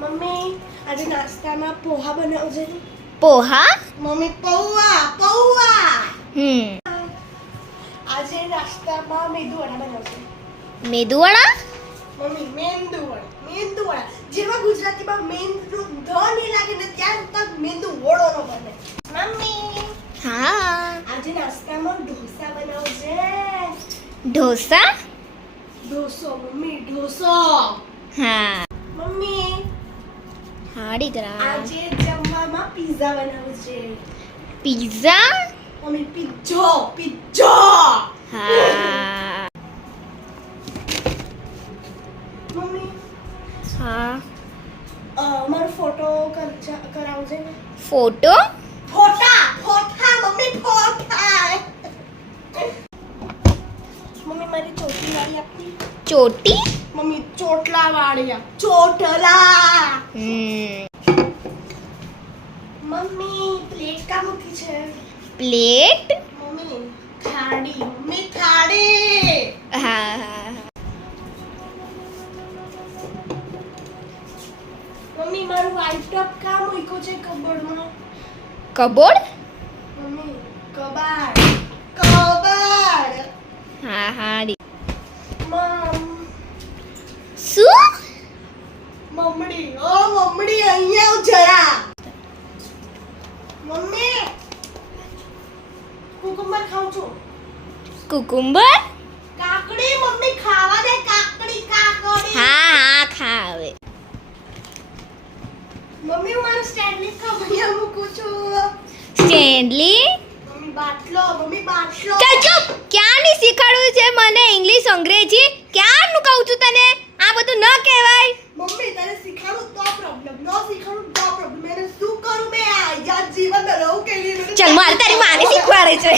Mummy આજે નાસ્તામાં poha બનાવજે. Poha? Mummy પૌવા પૌવા. આજે નાસ્તામાં મેંદુવડા બનાવજે. મેદુવડા? મમ્મી મેંદુવડા મેંદુવડા જેમાં ગુજરાતીમાં મેંદુનો ધ નહીં લાગે ને ત્યાં તક મેંદુ વડો નો બને. મમ્મી હા. આજે નાસ્તામાં ઢોસા બનાવજે. ઢોસા? ઢોસો મમ્મી ઢોસો. હા. મમ્મી હા દીકરા. આજે જમવામાં પિઝા બનાવજે. પિઝા? મમ્મી પિઝ્ઝો પિઝ્ઝો. હા. મમ્મી હા. મારો ફોટો કરાવજે ને. ફોટો? ફોટા ફોટા મમ્મી ફોટા. મમ્મી મારી ચોટલી વાળી આપની. ચોટી? મમ્મી ચોટલા વાળી આપ. ચોટલા. મમ્મી પ્લેટ કા મૂકી છે? પ્લેટ? મમ્મી થાળી મમ્મી થાળી. હા. મમ્મી મારું વ્હાઈટ ટોપ કા મૂક્યો છે કબોર્ડમાં? કબોર્ડ? મમ્મી કબાડ કબાડ. હા હા. મમ શું? મમ્મી ઓ મમ્મી અહીંયા આવ જરા. મમ્મી કુકુંબર ખાઉં છું. કુકુંબર? કાકડી મમ્મી ખાવા દે. કાકડી કાકડી. હા ખા હવે. મમ્મી હું મારું સ્ટેન્ડલી કપ અહીંયા મૂકું છું. સ્ટેન્ડલી? મમ્મી બાટલો બાટલો. ચાલ ચૂપ. ક્યાંની શીખવાડવું છે મને ઇંગ્લિશ અંગ્રેજી? ક્યારનું કહું છું તને આ બધું ન કહેવાય. મમ્મી તને શીખવાડું તો પ્રોબ્લેમ ન શીખવાડું તો પ્રોબ્લેમ. મેં શું કરું મેં યાર જીવન રહું કે લીધું. ચાલ મારે તારી માને શીખવાડે છે.